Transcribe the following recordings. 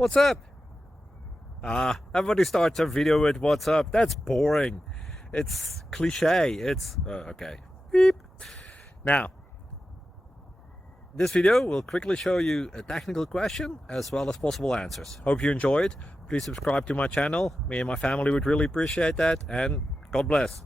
What's up? Everybody starts a video with what's up. That's boring. It's cliche. It's okay. Beep. Now, this video will quickly show you a technical question as well as possible answers. Hope you enjoy it. Please subscribe to my channel. Me and my family would really appreciate that, and God bless.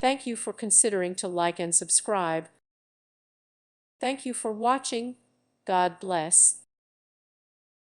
Thank you for considering to like and subscribe. Thank you for watching. God bless.